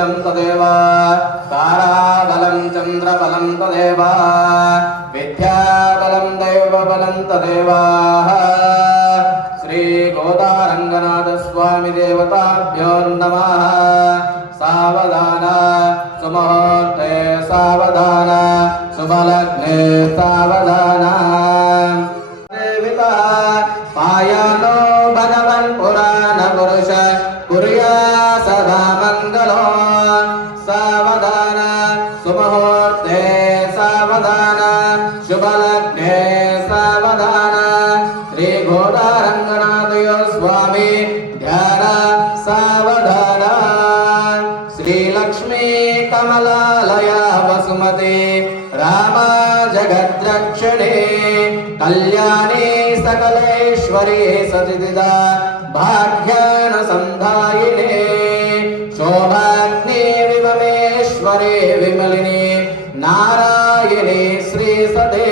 रुधिरं तदेव ताराबलं चन्द्रबलं तदेव विद्याबलं दैवबलं तदेव श्री गोदारंगनाथ स्वामी देवताभ्यो नमः। सावधान सुमुहूर्ते सावधान शुभलग्ने सावधान देविता पायानो भगवन् पुराण पुरुष कुर्या सदा मंगलो। सावधान सुमुहूर्ते सावधान शुभलग्ने सावधान श्री गोदारंगनाथ स्वामी ध्यान सावधान। श्री लक्ष्मी कमलालया वसुमती रामा जगद्रक्षिणी कल्याणी सकलेश्वरी सचिदिदा भाग्यानुसंधायिनी शोभाग्नि विमलेश्वरी विमलिनी नारायणी श्री सती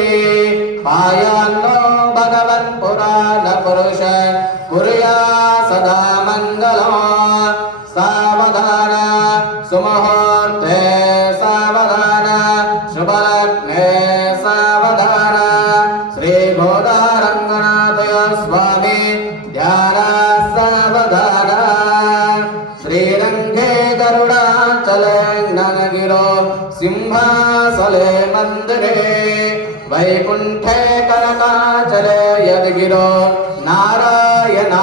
पायान्नो भगवन् पुराण पुरुष कुर्या सदा मंगलो। सावधान सुमुहूर्ते सावधान शुभलग्ने सावधान श्री गोदारंगनाथ स्वामी ध्यान सावधान। श्रीरंगे गरुडाचले नगिरो सिंहासले मंदिरे वैकुंठे कनकाचले यद्गिरो नारायणाख्याचले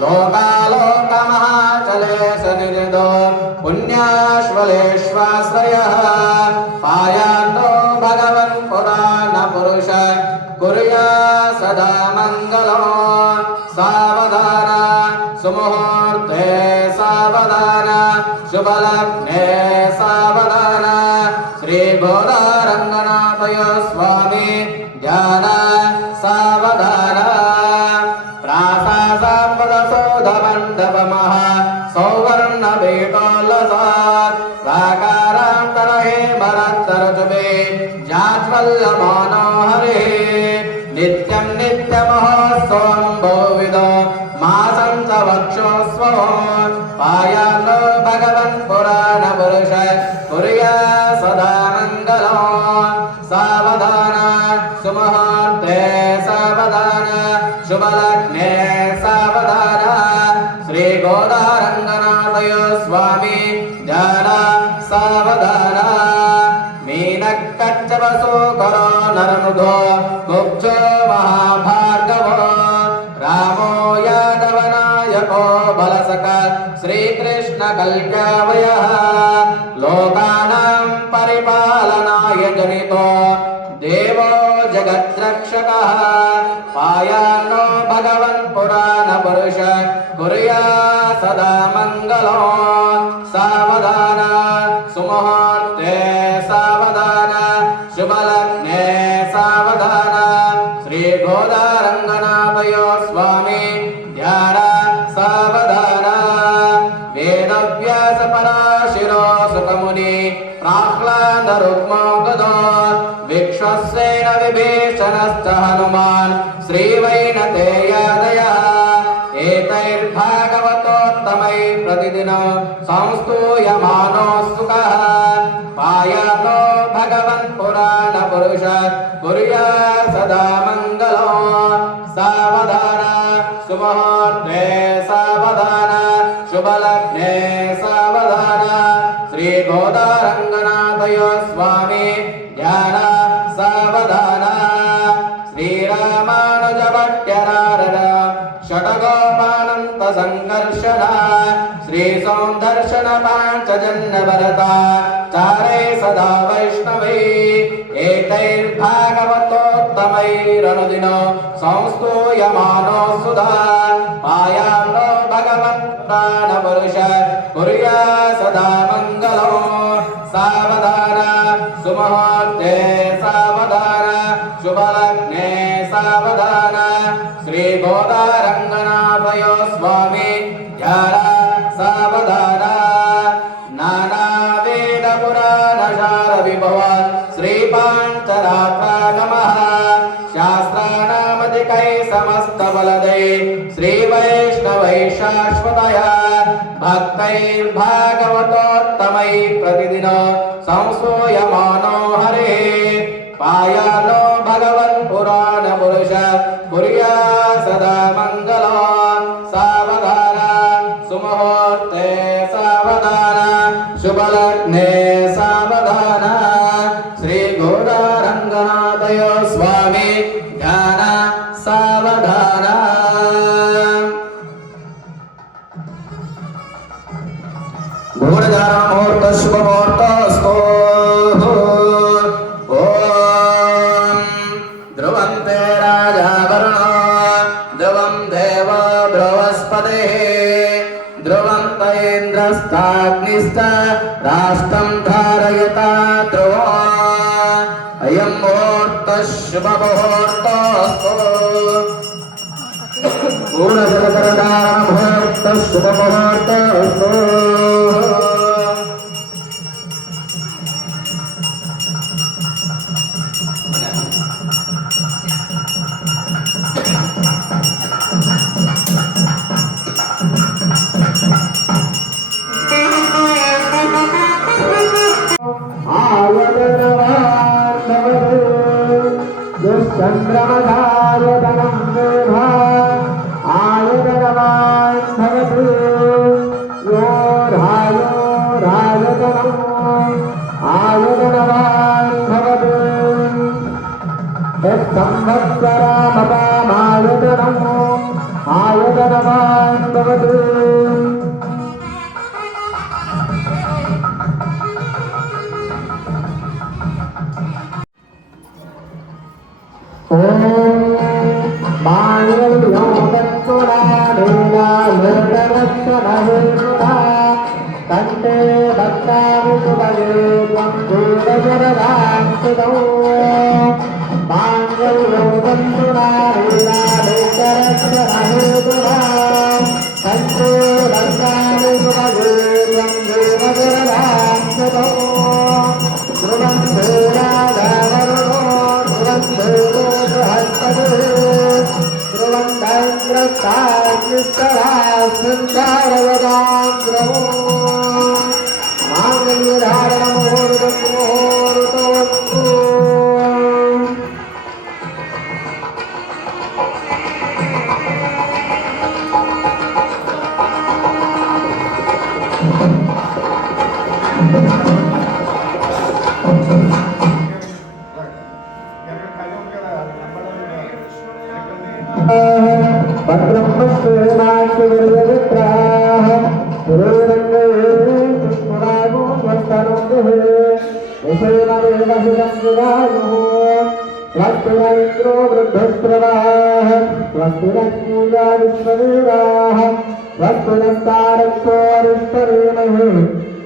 लोकालोकमहाचले सनिधो पुण्याश्वलेश्वाश्रयः पायान्नो भगवन् पुराण पुरुष कुर्या सदा मंगलो। सावधान सुमुहूर्ते सावधान शुभलग्ने सावधान श्री गोदारंगनाथ स्वामी ध्यान सावधान। प्रासादसोधमण्डपमः सौवर्ण बेटोलसात् प्राकारान्तरहे मरत्तरजुबे जाज्वल्यमानो हरिः नित्यं नित्यमहोत्सवं बहुविधो मासं च वक्षोत्सवो। पायान्नो भगवन् पुराण पुरुष कुर्या सदा मंगलो। सावधान सुमुहूर्ते सावधान शुभलग्ने सावधान श्री गोदारंगनाथ स्वामी ध्यान सावधान। मीनकच्चवसो करो नरमुधो कुब्जो महाभार्गवो रामो यादवनायको बलसक श्रीकृष्ण कल्प्यावयः लोकानां परिपालनाय जनितो देवो जगद्रक्षकः। पायान्नो भगवन् पुराण पुरुष कुर्या सदा मंगलो। सावधान सुमुहूर्ते सावधान शुभलग्ने सावधान श्री गोदारंगनाथ स्वामी ध्यान सावधान। वेदव्यास पराशिरो सुखमुनि प्राह्लाद रुक्मो गदो विश्वसेन विभीषणश्च हनुमान् श्रीवैनतेयादयः एतैर्भागवतोत्तमै प्रतिदिनं संस्तूयमानो सुखः। पायान्नो भगवन् पुराण पुरुष कुर्या सदा मंगलो। सावधान सुमुहूर्ते सावधान शुभलग्ने सावधान श्री गोदारंगनाथ स्वामी ध्यान सावधान। श्रीरामानुज भट्टनारद षट्कोपानंत संकर्षण श्री सौंदर्शन पांचजन्य भरता चारे सदा वैष्णवे एतैर्भागवतोत्तमैरनुदिनो संस्तूयमानो सुधा। पायान्नो भगवन् पुराण पुरुष कुर्या सदा मंगलो। सावधान सुमुहूर्ते सावधान शुभलग्ने सावधान श्री गोदारंगनाथ स्वामी ध्यान सावधान। नाना वेद पुराण शार विभव श्री पांचरात्रागमः शास्त्राणामधिकै समस्त समस्तबलदै श्रीवैष्णवै शाश्वतया भक्तैर्भागवतोत्तमै प्रतिदिन संसूयमानो हरिः पायानो भगवत्पुराणपुरुष कुर्या सदा मङ्गलं सावधान सुमुहूर्ते सावधान शुभलग्ने सावधान श्री गौरारङ्गनाथय स्वामी ध्यान सावधान घोरधारा मुहूर्त शुभ मुहूर्तस्तु ओम ध्रुवन्ते राजा वरुणो ध्रुवं देव बृहस्पतिः ध्रुवन्त इन्द्रस्ताग्निश्च राष्ट्रं धारयता ध्रुवो अयं मुहूर्तः शुभ मुहूर्तस्तु पूर्णजलकरदान मुहूर्तः शुभ मुहूर्तस्तु चंद्रमधारतनं मेघा आयुधनवान् भवतु यो राजतनम् आयुधनवान् भवतु यत्संवत्सरामपामायुधनम् आयुधनवान् भवतु कंटे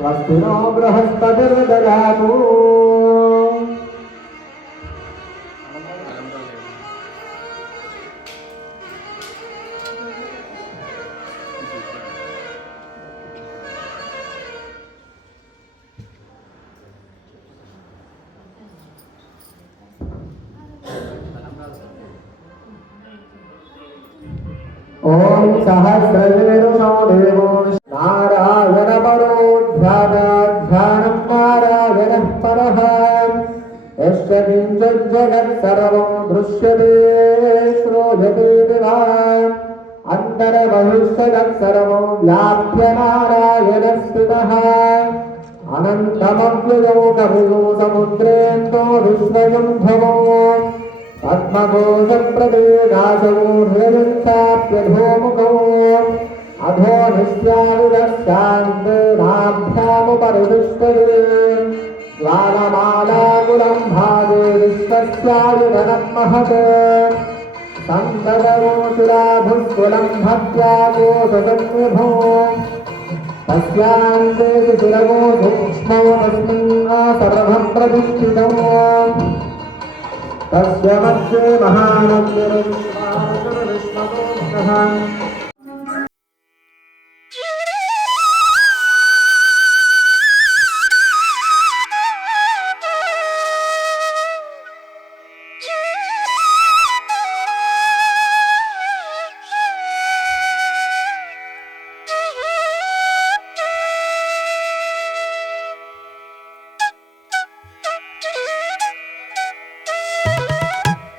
स्वस्तिनो बृहस्पतिर्ददातु ओम सहस्रवीरो देवो नारायण परो ध्यानं नारायणः परः यस्य किञ्चित् जगत् सर्वं दृश्यते श्रूयते विना अन्तर्बहिष्यजगत् सर्वं व्याप्य नारायणः स्थितः अनन्तमव्ययो कवियो समुद्रेन्दो विश्वसम्भवो पद्मकोशप्रदेनाशो हृदिस्थाप्यधोमुखो अधो निस्यानुदस्यान्तेनाभ्यामुपरिदृष्टये ज्वालमालाकुलं भागे विश्वस्यायुधनं महत् सन्ततमोशिलाभुस्कुलं भक्त्याकोशसन्निभो तस्यान्ते शिशिरगो सूक्ष्मो तस्मिन्नासर्वं प्रतिष्ठितो तस्य मध्ये महानन्दिरं विष्णुः